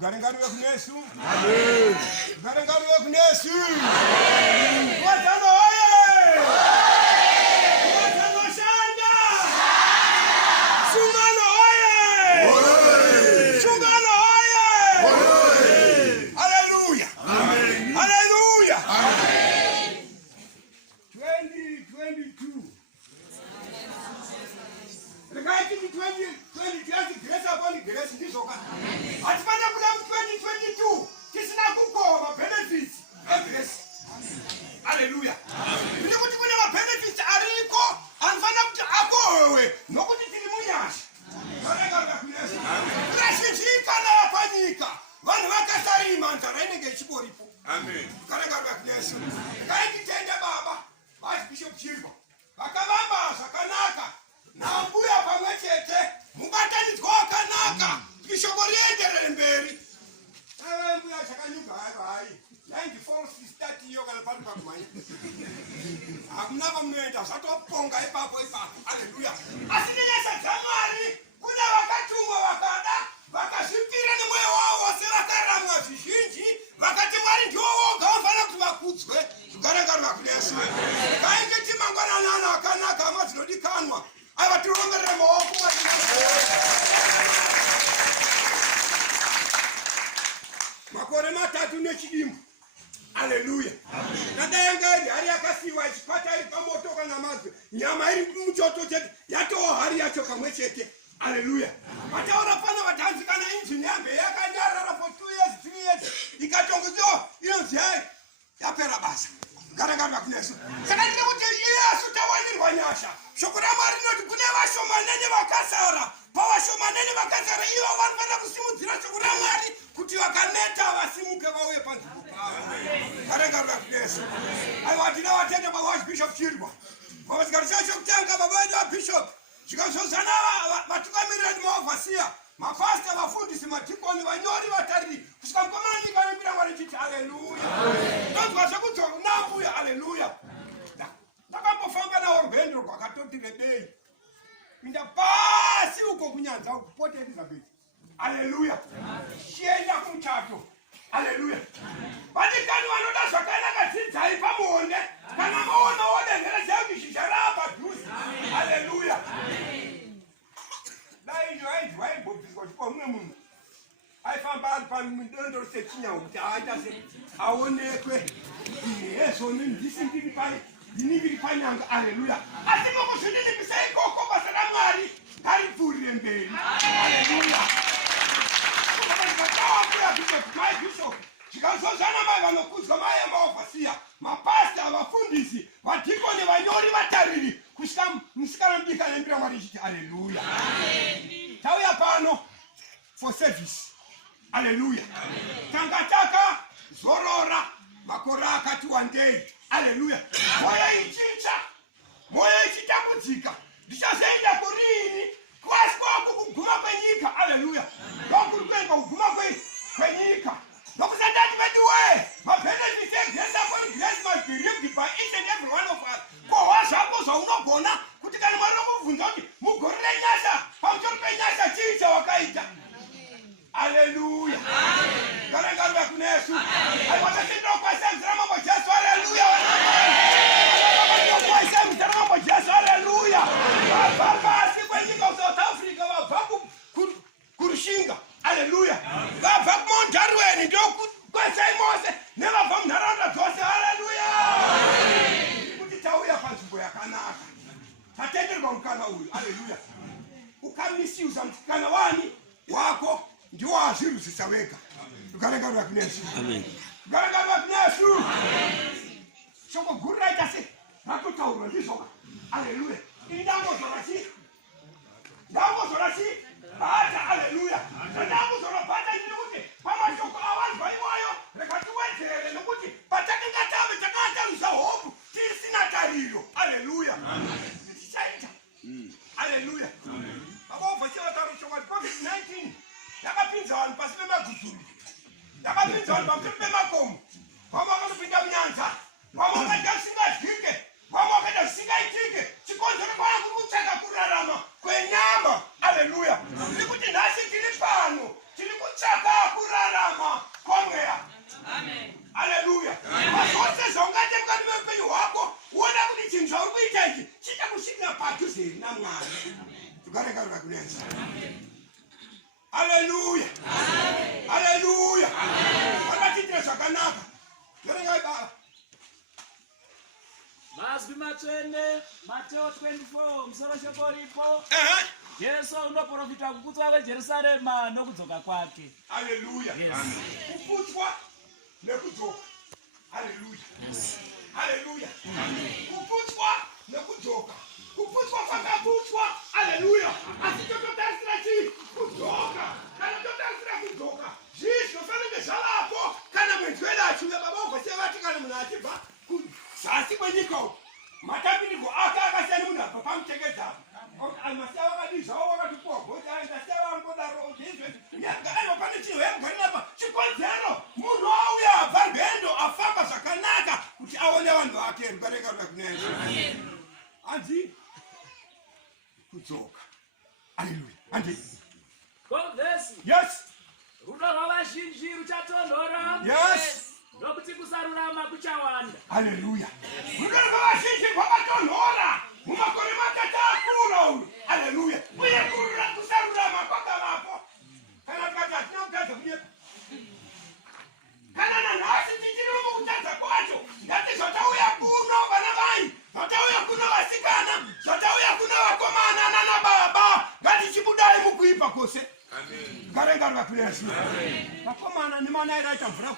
Garangariwe kunesu. Amen. Garangariwe kunesu. Amen. Watano oye. Watano shanda. Sungano oye. Sungano oye. Hallelujah. Amen. Hallelujah. Amen. 2022. Regarding 2020, grace upon grace in this occasion. At Panama 2022, this is not good benefits of grace. Hallelujah. You know what benefits are equal and one of the Ago, no good in the Muyash. Panica. One Wakasari Manta, Renegade Shiboripo. Amen. Karagarakas. Guide the Baba, Archbishop Chilbo. Bakalamba, Sakanaka. Na mbuya pamwechete mubatani twakanaka bishoboriendere mberi mbuya chakanyuka hai 94 start yo kana pali pakumanya akuna vamenda zvatoponga ipapo haleluya asinelesa dzamwari kuna vakatumwa vakada vakazvipira nemweya wavo wose vakaramwa zvizhinji vakati mwari ndiwo woga vanofana kuti vakudzwe zvigarangari vakunesu kainge timangwananana akanaka ama dzinodikanwa ava tirongerere maoko makore matatu nechidimbu. Haleluya. Nadayangari hari yakasiwa ichipata iri pamoto kana mazwe nyama iri muchoto chete yatowa hari yacho kamwe chete. Haleluya. Vataura pana vatanzi kana injini yambe yakanyarara for 2 years ikatongodziwa inonzi yapera basa. Garangari vakunesu. Saka ndiri kuti Yesu tawanirwa nyasha. Shoko raMwari rinoti kune vashomanene vakasara. Pavashomanene vakasara ivo vanofana kusimudzira shoko raMwari kuti vakaneta vasimuke vauye panzvimbo pavo. Garangari vakunesu. Aiwa tinavatenda vaArchbishop Chirwa. Vavasikarisha chokutanga baba vedu vaBishop. Zvikazozana vatukamirira maovhasiya. Mapasta, vafundisi, madhikoni, vanyori, vatariri. Kusvika mukomana nyika nembira Mwari chiti haleluya. Ndonzwa zvekudzwa nambuya haleluya. Ndakambofamba naorubhendo rwakatoti rebei. Pinda pasi uko kunyanza uko Port Elizabeth. Haleluya. Chienda kumuchato. Haleluya. Vadikani vanoda zvakanaka dzidzai pamuonde. Kana maona wodengera zvakushizha rapa dhuzi. Haleluya. Daizvo aimbobviswa chipomwe munhu aifamba ari pamudondo sechinyau kuti aita aonekwe yeso ndisindiri pale ndiningiri panyanga. Haleluya. Asi mukuzvininimbisa ikoko basa raMwari ngaripfuurire mberi. Haleluya. Bishop zvikazozvana mai vanokudzwa mai emaovhasiya mapasta vafundisi vadhikoni vanyori vatariri kusvika musikana mbika nembira Mwari ichiti haleluya. Tauya pano for service. Haleluya. Tangataka zorora makore akati wandei. Haleluya. Moyo ichicha, moyo ichitambudzika. Ndichazoenda kurini kwasi kwako kuguma kwenyika. Haleluya. Kwakuri kuenda kuguma kwenyika. Nokusandati veduwe mabenefits egrace upon grace must be reaped by each and every one of us. Kohwa zvako zvaunogona kuti kana Mwari unokubvunza kuti mugore renyasha pamusoro penyasha chii chawakaita. Haleluya. Garangari vakunesu. Aiwatasindokwaisemzira mambo Jesu. Haleluya. Kwaisemzira mambo Jesu. Haleluya. Vabva pasi kwenyika South Africa vabva kurushinga. Haleluya. Vabva kuMontarweni ndokwesai mose nevabva munharaunda dzose. Haleluya. Kuti tauya panzvimbo yakanaka. Tatenderwa mukana uyu. Haleluya. Ukamisiuza mukana wani wako ndiwo azviruzisa wega. Garangari vakunesu. Amen. Garangari vakunesu. Shoko guru raita se rakotaurwa ndizvoka. Haleluya. Indangozora chi? Ndangozora chi? Bata. Haleluya. Ndangozora bata ndiri kuti pamashoko avanzwa iwayo reka tiwedzere nokuti patakanga tave takatarisa hopu tisina tariro. Haleluya. Tichaita. Haleluya. Vakaobva chevatarisha kuti COVID-19 yakapinza vanhu pasi pemagudhuru, yakapinza vanhu pamusoro pemakomo. Vamwe vakatopinda munyanza, vamwe vakaita zvisingadyike, vamwe vakaita zvisingaitike. Chikonzero kwava kuri kutsvaka kurarama kwenyama. Haleluya. Tiri kuti nhasi tiri pano, tiri kutsvaka kurarama kwamweya. Haleluya. Zvose zvaungaite mukati meupenyu hwako uona kuti chinhu zvauri kuita ichi chichakusvikira padhuze naMwari. Tukaregarura kunenza. Haleluya. Haleluya. Vakatiitira zvakanaka. Ndorengai baba. Mazwi matsvene Mateo 24 musoro shoko ripo. Jesu unoprofita kukudzwa kweJerusarema nokudzoka kwake. Haleluya. Kukudzwa nekudzoka. Haleluya. Haleluya. Kukudzwa nekudzoka. Kukudzwa kwakakudzwa. Haleluya. Asi tototarisira chii? Kudzoka. Kana totarisira kudzoka, zvii zvinofanira zvavapo kana mwenzi wedu achiuya. Baba ugosiya vati kana munhu achibva zasi kwenyika uku matapiriko ake akasiyana munhu abva pamutekedzapa masiya vakadii zvavo vakatipuwa goti ndasiya vangodaro aiwa pane chinhu yekugarirapa chikonzero. Munhu auya abva rwendo afamba zvakanaka kuti aone vanhu vake. Rukaregarura kunenza. Hanzi kudzoka. Haleluya. Hanzi Konvesi. yes. Rudo rwavazhinji ruchatonhora. Yes. Nokuti kusarurama kuchawanda. Haleluya. Rudo rwavazhinji rwakatonhora mumakore matatu akura uyu. Haleluya. Uye kusarurama kwakavapo. Kana tikati hatina kutadza kunyepa, kana nanhasi tichiri mukutadza kwacho, ngati zvotauya kuno vana vai, zvotauya kuno vasikana, zvotauya kuno vakomana nana baba, ngatichibudai mukuipa kwose. Ngarengarura kuyesu. Vakomana nemana iraita mvura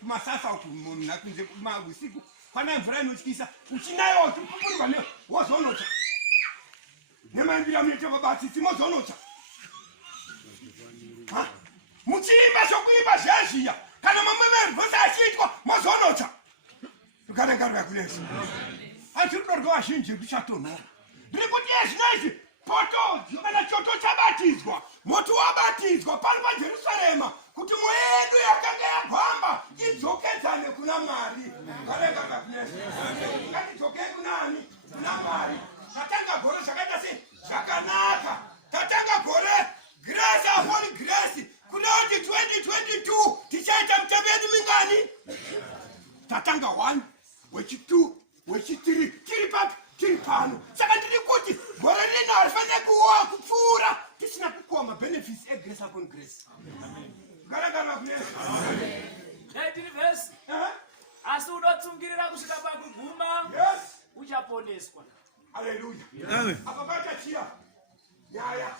kumasasa nakunze usiku, pana mvura inotyisa, uchinayo uchipupurwa wozonocha. Nemaimbira muite vabatsitsi mozonocha. Muchiimba zvokuimba zvezhiya, kana mamwe verwose achiitwa mozonocha. Rukaregarura kuyesu. Asi rudo rwavazhinji ruchatonhora. Ndiri kuti ezvinoizvi poto kana choto chabatidzwa, moto wabatidzwa pari paJerusarema kuti mweya yedu yakanga yagwamba idzokedzane kuna Mwari. Rukaregarura kuyesu. Ngatidzokei kunani? Kuna Mwari. Tatanga gore zvakaita sei? Zvakanaka. Tatanga gore grace upon grace. Kuna kuti 2022 tichaita mitambo yedu mingani? Tatanga 1, wechi2, wechi3, tiri papi? Tiri pano. Saka ndiri kuti gore rino harifanire kupfuura tisina kukuwa mabenefits egrace upon grace. Ngarangarira kuyesu. Tiri vhesi. Asi unotsungirira kusvika pakuguma. Yes. Uchaponeswa. Haleluya. Apa paita chiya nyaya.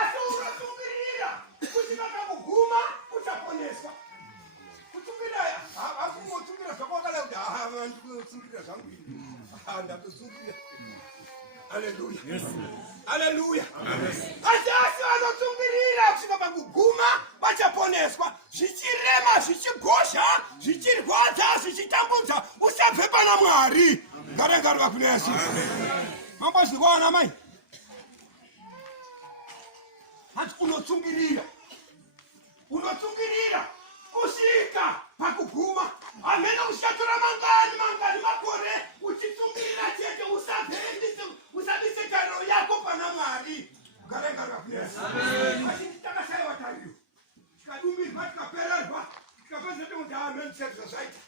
Asi unotsungirira kusvika pakuguma uchaponeswa. Kutsungirira hakungotsungirira zvakawakala kuti ndikutsungirira zvangu izvi. Ndatotsungirira. Haleluya. Haleluya. Asi vanotsungirira kusvika pakuguma vachaponeswa. Zvichirema, zvichigosha, zvichirwadza, zvichitambudza, usabve pana Mwari. Ngarengarura kuyesu. Mambozvikona mai? Hati unotsungirira. Unotsungirira kusvika pakuguma. Hamena ushatora mangani makore uchitsungirira chete usabvise tariro yako pana Mwari. Ngarengarura kuyesu. Asi takashaiwa tariro. Tikadumbirwa, tikapererwa, tikapedza kuti amen sezvo zvaita.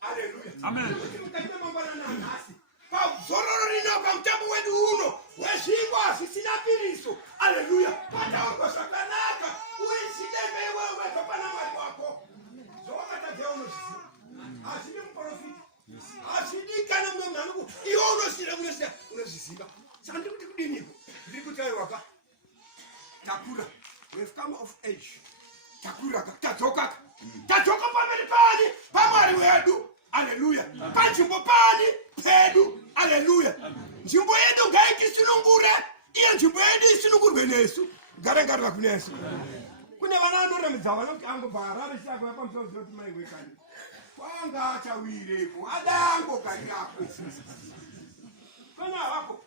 Haleluya. Amen. Kuti mukati memangwanani anhasi, pazororo rino pamutambo wedu uno wezvingwa zvisina piriso. Haleluya. Pataurwa zvakanaka uisidembe iwewe wega pana Mwari wako. Zvawakatadza unozviziva. Hazvidi muprofita. Hazvidi kana mumwe munhu anoku iwe unozviziva. Saka ndiri kuti kudiniko? Ndiri kuti aiwaka takura. We have come of age. Takura tadzoka. Tadzoka pamberi pani paMwari wedu. Haleluya. Panzvimbo pani pedu. Haleluya. Nzvimbo yedu ngaitisunungure. Iyo nzvimbo yedu isunungurwe nesu. Ngarengarira kunesu. Kune vana vanoramidza vanoti angobva Harare chakauya pamusoro zvinoti mai wekani. Kwanga achawirepo. Adangogarirapo. Kana hako.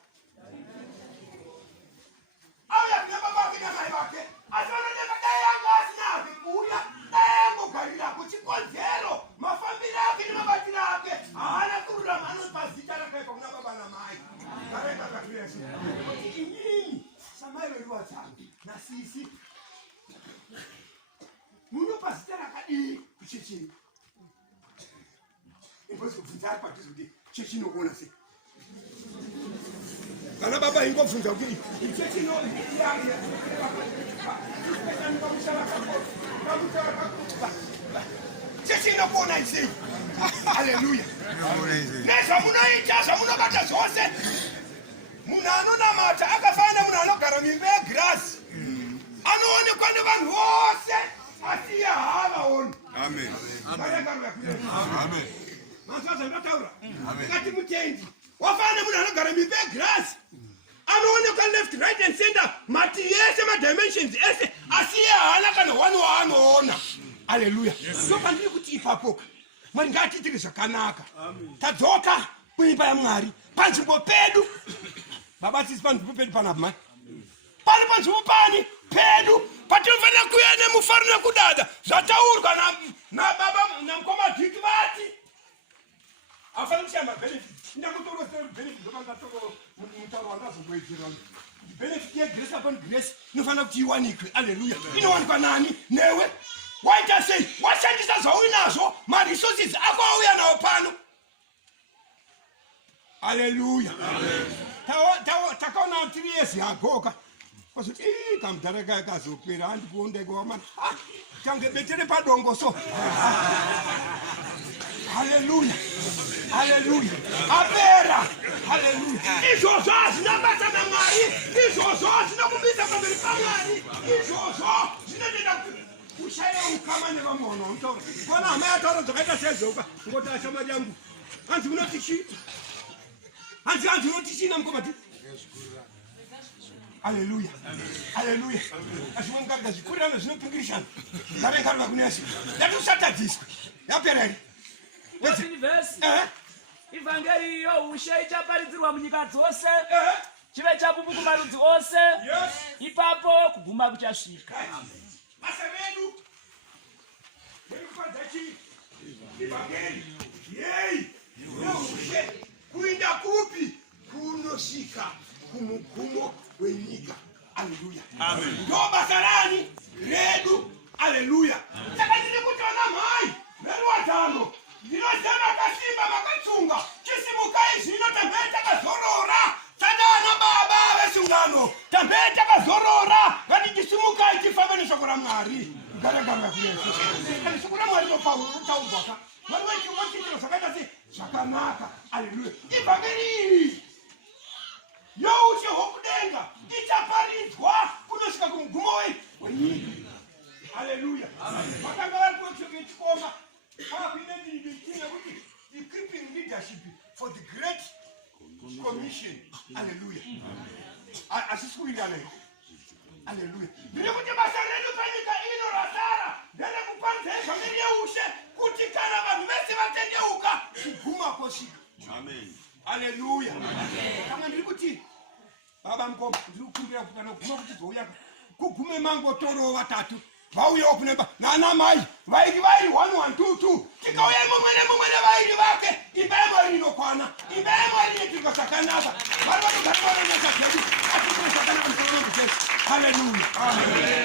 Auya kuna baba vake namai vake. Asi vanoneka dai anga asina kuuya. Dai angogarirapo chikonzero. Mafambiro ake nemabatiro ake. Haana kururama anopazita rakaipa kuna baba namai. Ngarengarira kunesu. Kuti inini samai weruwa dzangu nasisi kudii kuchechi imbozobvunza ari padhuze kuti chechi inokuona sei kana baba ingobvunza kuti chechi chechi inokuona sei haleluya nezvamunoita zvamunobata zvose munhu anonamata akafanana munhu anogara mimba yegirasi anoonekwa nevanhu vose asi iye haavaoni manzvazvandotaura ikati mutendi wafanana nemunhu anogara mimba yegirasi anoonekwa left right and center mati yese madimensions ese asi iye haana kana wani waanoona haleluya ndopandiri kuti ipapo mwari ngatiitire zvakanaka tadzoka kuimba yamwari panzvimbo pedu baba tisi panzvimbo pedu panapa pari panzvimbo pani pedu patinofanira kuuya nemufaro nekudada zvataurwa nababa namukoma dhiki vati afanira kushaya mabenefit ndakutorosebhenefit zopangatoko mutauro wangazogoedzera benefit yegrace upon grace inofanira kuti iwanikwe aleluya inowanikwa nani newe waita sei washandisa zvauinazvo maresources ako auya nawo pano haleluya takaona 3 years yagoka kwazoti kamudhara kazopera handikuondekowamana tange betere padongo so haleluya haleluya apera haleluya izvozvo hazvina basa namwari izvozvo hazvina kubvisa pamberi pamwari izvozvo zvinotenda kushaya ukama nevamwe vanhu vanotaura kona hama yataura zvakaita sezoka ngoti ashamwari yangu hanzi unoti chii hanzi unoti chii namukoma haleluya haleluya azvimwe zvikurirana zvinopingirishana zavengarwa kunesi yatiusatadziswa yapera here ivhangeri iyo ushe ichaparidzirwa munyika dzose chive chapupu kumarudzi ose ipapo kuguma kuchasvika basa redu rekufadza chii ivhangeri yei ushe kuinda kupi kunosvika kumugumo wenyika haleluya ndo basa rani redu haleluya saka ndiri kutona mhai neruwadzano ndinozema kasimba makatsunga chisimukai zvino tambei takazorora tadana baba vesungano tambei takazorora ngatitisimukai tifambe neshoko ramwari kugaragara kuyesu kana shoko ramwari rotaurwaka mwari wechiitiro zvakaita sei zvakanaka haleluya ivhangeri youshe hwokudenga ichaparidzwa kunosvika kumugumo wenyika haleluya vakanga vari kuwekshop yechikoma paakuine ndinditinga kuti equipping leadership for the great commission haleluya asisi kuindana here haleluya ndiri kuti basa redu panyika ino rasara nderekuparidza ivhangeri yeushe kuti kana vanhu vese vatendeuka kuguma kosvika haleluya kama ndiri kuti baba mukoma ndiri kukumbira kuti kana kuguma kuti dzouya kugume mangotorowo vatatu vauyawo kunemba nana mai vairi 112 tikauya mumwe nemumwe nevairi vake imba yamwari inokwana imba yamwari inoitirwa zvakanaka vari vanogara varonesa zvedu atitire zvakanaka mutorongo jesu haleluya